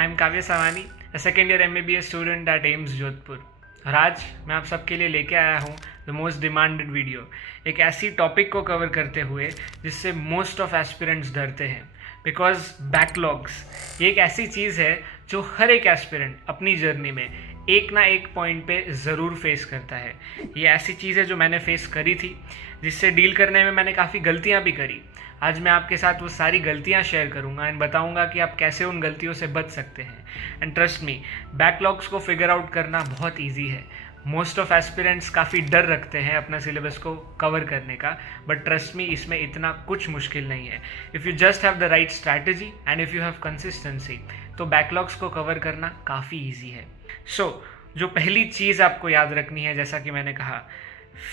I am काव्य सावानी, a second year MBBS student at AIIMS Jodhpur. और आज मैं आप सबके लिए लेके आया हूँ द मोस्ट डिमांडेड वीडियो, एक ऐसी टॉपिक को कवर करते हुए जिससे मोस्ट ऑफ एस्पिरेंट्स डरते हैं। बिकॉज बैकलॉग्स ये एक ऐसी चीज़ है जो हर एक एस्पिरेंट अपनी जर्नी में एक ना एक पॉइंट पे ज़रूर फेस करता है। ये ऐसी चीज़ है जो मैंने फेस करी थी, जिससे डील करने में मैंने काफ़ी गलतियाँ भी करी। आज मैं आपके साथ वो सारी गलतियाँ शेयर करूँगा एंड बताऊँगा कि आप कैसे उन गलतियों से बच सकते हैं। एंड ट्रस्ट मी, बैकलॉग्स को फिगर आउट करना बहुत ईजी है। मोस्ट ऑफ एस्पिरेंट्स काफ़ी डर रखते हैं अपना सिलेबस को कवर करने का, बट ट्रस्ट मी, इसमें इतना कुछ मुश्किल नहीं है। If you just have the right strategy and if you have consistency, तो बैकलॉग्स को कवर करना काफ़ी ईजी है। सो जो पहली चीज़ आपको याद रखनी है, जैसा कि मैंने कहा,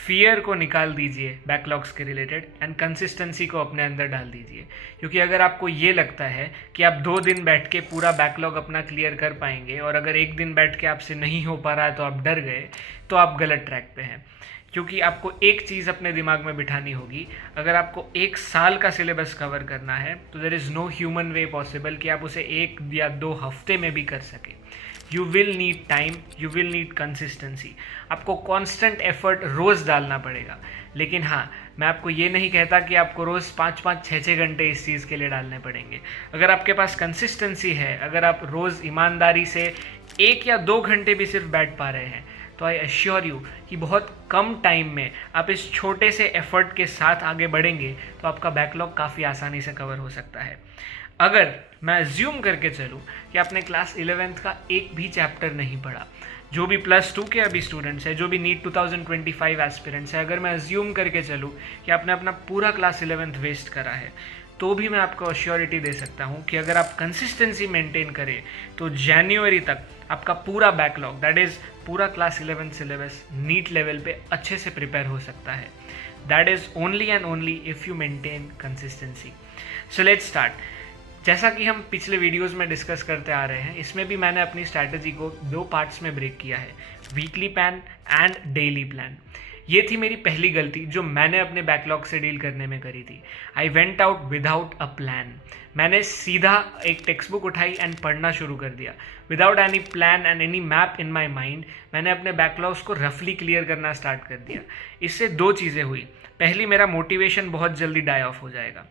फियर को निकाल दीजिए बैकलॉग्स के रिलेटेड एंड कंसिस्टेंसी को अपने अंदर डाल दीजिए। क्योंकि अगर आपको ये लगता है कि आप 2 दिन बैठ के पूरा बैकलॉग अपना क्लियर कर पाएंगे और अगर एक दिन बैठ के आपसे नहीं हो पा रहा है तो आप डर गए, तो आप गलत ट्रैक पे हैं। क्योंकि आपको एक चीज़ अपने दिमाग में बिठानी होगी, अगर आपको 1 साल का सिलेबस कवर करना है तो there is no human way possible कि आप उसे 1 या 2 हफ्ते में भी कर सकें। You will need time, you will need consistency. आपको कॉन्स्टेंट एफर्ट रोज़ डालना पड़ेगा। लेकिन हाँ, मैं आपको ये नहीं कहता कि आपको रोज़ 5-5, 6-6 घंटे इस चीज़ के लिए डालने पड़ेंगे। अगर आपके पास कंसिस्टेंसी है, अगर आप रोज़ ईमानदारी से 1 या 2 घंटे भी सिर्फ बैठ पा रहे हैं, तो आई एश्योर यू कि बहुत कम टाइम में आप इस छोटे से एफर्ट के साथ आगे बढ़ेंगे तो आपका बैकलॉग काफ़ी आसानी से कवर हो सकता है। अगर मैं अज्यूम करके चलूँ कि आपने क्लास 11th का एक भी चैप्टर नहीं पढ़ा, जो भी +2 के अभी स्टूडेंट्स हैं, जो भी नीट 2025 एस्पिरेंट्स हैं, अगर मैं अज्यूम करके चलूँ कि आपने अपना पूरा क्लास 11th वेस्ट करा है, तो भी मैं आपको अश्योरिटी दे सकता हूँ कि अगर आप कंसिस्टेंसी मेंटेन करें तो जनवरी तक आपका पूरा बैकलॉग, दैट इज़ पूरा क्लास 11 सिलेबस नीट लेवल पे अच्छे से प्रिपेयर हो सकता है। That is only and only if you maintain consistency. So let's start. जैसा कि हम पिछले वीडियोस में डिस्कस करते आ रहे हैं, इसमें भी मैंने अपनी स्ट्रैटेजी को 2 पार्ट्स में ब्रेक किया है, weekly plan and daily plan. ये थी मेरी पहली गलती जो मैंने अपने बैकलॉग से डील करने में करी थी। I went out without a plan. मैंने सीधा एक टेक्स्ट बुक उठाई एंड पढ़ना शुरू कर दिया without any plan and any map in my mind. मैंने अपने बैकलॉग्स को रफली क्लियर करना स्टार्ट कर दिया। इससे 2 चीज़ें हुई। पहली, मेरा मोटिवेशन बहुत जल्दी डाई ऑफ हो जाएगा।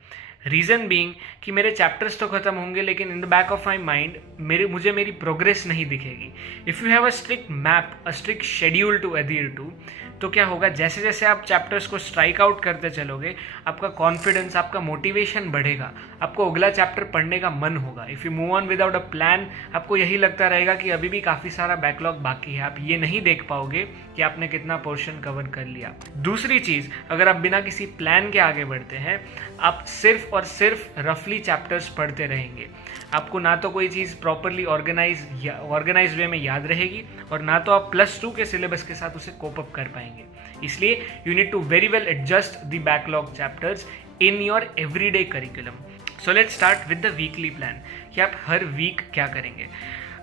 रीज़न बीइंग कि मेरे चैप्टर्स तो खत्म होंगे, लेकिन in the back of my mind मुझे मेरी प्रोग्रेस नहीं दिखेगी। If you have a strict map, a strict schedule to adhere to, तो क्या होगा, जैसे जैसे आप चैप्टर्स को स्ट्राइक आउट करते चलोगे, आपका कॉन्फिडेंस, आपका मोटिवेशन बढ़ेगा, आपको अगला चैप्टर पढ़ने का मन होगा। If you move on without a plan, आपको यही लगता रहेगा कि अभी भी काफ़ी सारा बैकलॉग बाकी है। आप ये नहीं देख पाओगे कि आपने कितना पोर्शन कवर कर लिया। दूसरी चीज़, अगर आप बिना किसी प्लान के आगे बढ़ते हैं, आप सिर्फ और सिर्फ रफली चैप्टर्स पढ़ते रहेंगे। आपको ना तो कोई चीज़ प्रॉपरली ऑर्गेनाइज वे में याद रहेगी और ना तो आप +2 के सिलेबस के साथ उसे कोप अप कर पाएंगे। इसलिए you need to very well adjust the backlog chapters in your everyday curriculum. So let's start with the weekly plan कि आप हर वीक क्या करेंगे।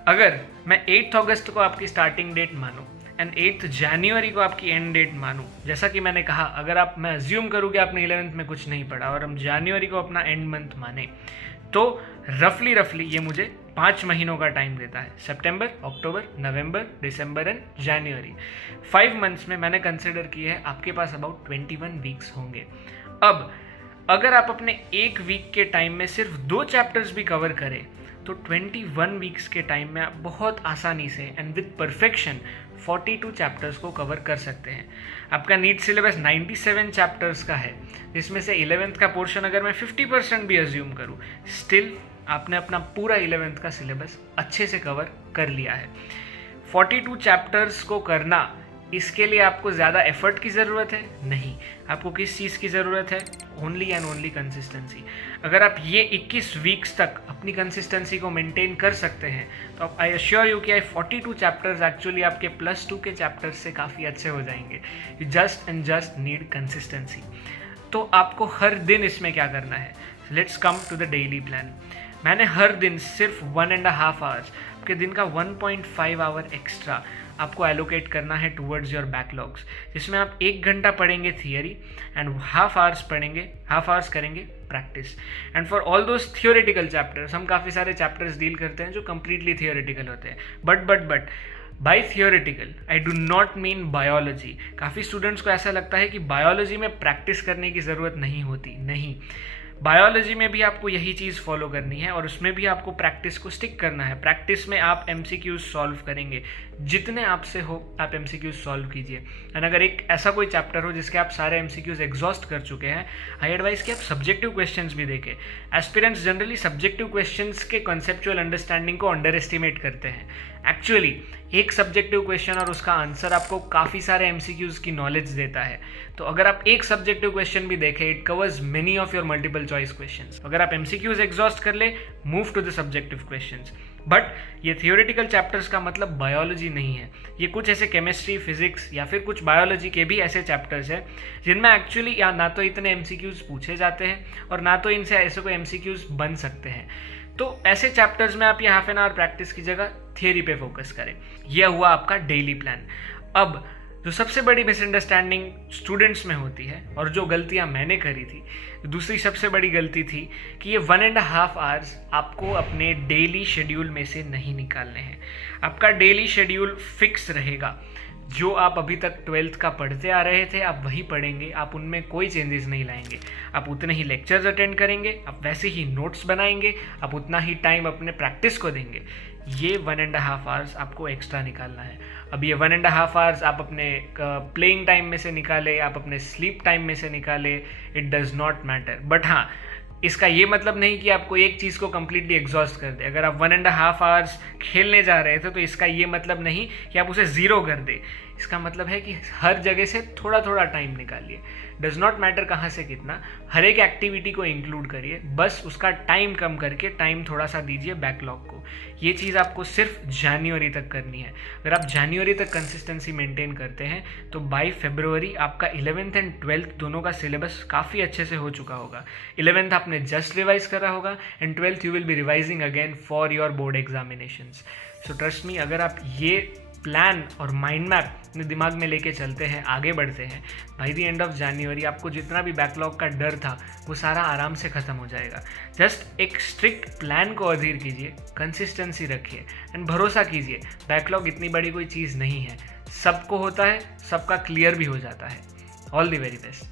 अगर मैं 8 अगस्त को आपकी स्टार्टिंग डेट मानूँ एंड 8 जनवरी को आपकी एंड डेट मानूँ, जैसा कि मैंने कहा, अगर मैं अज्यूम करूँ कि आपने 11th में कुछ नहीं पढ़ा और हम जनवरी को अपना एंड मंथ माने, तो रफली ये मुझे 5 महीनों का टाइम देता है। सितंबर, अक्टूबर, नवंबर, दिसंबर एंड जनवरी। 5 मंथ्स में मैंने कंसिडर किया है आपके पास अबाउट 21 वीक्स होंगे। अब अगर आप अपने 1 वीक के टाइम में सिर्फ 2 चैप्टर्स भी कवर करें, तो 21 वीक्स के टाइम में आप बहुत आसानी से एंड विद परफेक्शन 42 चैप्टर्स को कवर कर सकते हैं। आपका नीट सिलेबस 97 चैप्टर्स का है, जिसमें से 11th का पोर्शन अगर मैं 50% भी अज्यूम करूँ, स्टिल आपने अपना पूरा 11th का सिलेबस अच्छे से कवर कर लिया है। 42 चैप्टर्स को करना, इसके लिए आपको ज़्यादा एफर्ट की ज़रूरत है? नहीं। आपको किस चीज़ की ज़रूरत है? Only and only consistency. अगर आप ये 21 वीक्स तक अपनी कंसिस्टेंसी को मेंटेन कर सकते हैं, तो आई अश्योर यू कि 42 चैप्टर्स एक्चुअली आपके +2 के चैप्टर्स से काफ़ी अच्छे हो जाएंगे। You just and just need consistency. तो आपको हर दिन इसमें क्या करना है? Let's come to the daily plan. मैंने हर दिन सिर्फ 1.5 आवर्स, आपके दिन का 1.5 आवर एक्स्ट्रा आपको एलोकेट करना है टूवर्ड्स योर बैकलॉग्स, जिसमें आप 1 घंटा पढ़ेंगे थियरी एंड हाफ आवर्स करेंगे practice. And for all those theoretical chapters, हम काफ़ी सारे चैप्टर्स डील करते हैं जो कंप्लीटली थियोरेटिकल होते हैं, but by theoretical I do not mean biology. काफ़ी स्टूडेंट्स को ऐसा लगता है कि बायोलॉजी में प्रैक्टिस करने की ज़रूरत नहीं होती, नहीं, बायोलॉजी में भी आपको यही चीज़ फॉलो करनी है और उसमें भी आपको प्रैक्टिस को स्टिक करना है। प्रैक्टिस में आप MCQs सॉल्व करेंगे, जितने आपसे हो आप MCQs सॉल्व कीजिए। एंड अगर एक ऐसा कोई चैप्टर हो जिसके आप सारे MCQs एग्जॉस्ट कर चुके हैं, आई एडवाइस कि आप सब्जेक्टिव क्वेश्चंस भी देखें। एस्पिरेंट्स जनरली सब्जेक्टिव क्वेश्चंस के कॉन्सेप्चुअल अंडरस्टैंडिंग को अंडर एस्टिमेट करते हैं। एक्चुअली एक सब्जेक्टिव क्वेश्चन और उसका आंसर आपको काफ़ी सारे MCQs की नॉलेज देता है। तो अगर आप एक सब्जेक्टिव क्वेश्चन भी देखें, it covers many of your multiple choice questions. अगर आप MCQs एग्जॉस्ट कर ले, move to the subjective questions. But ये थियोरेटिकल चैप्टर्स का मतलब बायोलॉजी नहीं है। ये कुछ ऐसे केमिस्ट्री, फिजिक्स या फिर कुछ बायोलॉजी के भी ऐसे चैप्टर्स हैं जिनमें एक्चुअली या ना तो इतने MCQs पूछे जाते हैं और ना तो इनसे ऐसे कोई MCQs बन सकते हैं। तो ऐसे चैप्टर्स में आप ये हाफ एन आवर प्रैक्टिस की जगह थियरी पे फोकस करें। यह हुआ आपका डेली प्लान। अब जो सबसे बड़ी मिसअंडरस्टैंडिंग स्टूडेंट्स में होती है और जो गलतियां मैंने करी थी, दूसरी सबसे बड़ी गलती थी कि ये 1.5 आवर्स आपको अपने डेली शेड्यूल में से नहीं निकालने हैं। आपका डेली शेड्यूल फिक्स रहेगा। जो आप अभी तक 12th का पढ़ते आ रहे थे आप वही पढ़ेंगे, आप उनमें कोई चेंजेस नहीं लाएंगे। आप उतने ही लेक्चर्स अटेंड करेंगे, आप वैसे ही नोट्स बनाएंगे, आप उतना ही टाइम अपने प्रैक्टिस को देंगे। ये 1.5 आवर्स आपको एक्स्ट्रा निकालना है। अब ये 1.5 आवर्स आप अपने प्लेइंग टाइम में से निकाले, आप अपने स्लीप टाइम में से निकाले, it does not matter. But हाँ, इसका ये मतलब नहीं कि आपको एक चीज़ को कम्प्लीटली एग्जॉस्ट कर दे। अगर आप 1.5 आवर्स खेलने जा रहे थे तो इसका ये मतलब नहीं कि आप उसे ज़ीरो कर दे। इसका मतलब है कि हर जगह से थोड़ा थोड़ा टाइम निकालिए। डज़ नॉट मैटर कहाँ से कितना, हर एक एक्टिविटी को इंक्लूड करिए, बस उसका टाइम कम करके टाइम थोड़ा सा दीजिए बैकलॉग को। ये चीज़ आपको सिर्फ जनवरी तक करनी है। अगर आप जनवरी तक कंसिस्टेंसी मेंटेन करते हैं तो बाय फरवरी आपका 11th एंड 12th दोनों का सिलेबस काफ़ी अच्छे से हो चुका होगा। 11th आपने जस्ट रिवाइज करा होगा and 12th you will be revising again for your board examinations. So trust me, अगर आप ये प्लान और माइंड मैप अपने दिमाग में लेके चलते हैं, आगे बढ़ते हैं, by the end of January आपको जितना भी बैकलॉग का डर था वो सारा आराम से ख़त्म हो जाएगा। जस्ट एक स्ट्रिक्ट प्लान को अधीर कीजिए, कंसिस्टेंसी रखिए एंड भरोसा कीजिए। बैकलॉग इतनी बड़ी कोई चीज़ नहीं है, सबको होता है, सबका क्लियर भी हो जाता है। All the very best.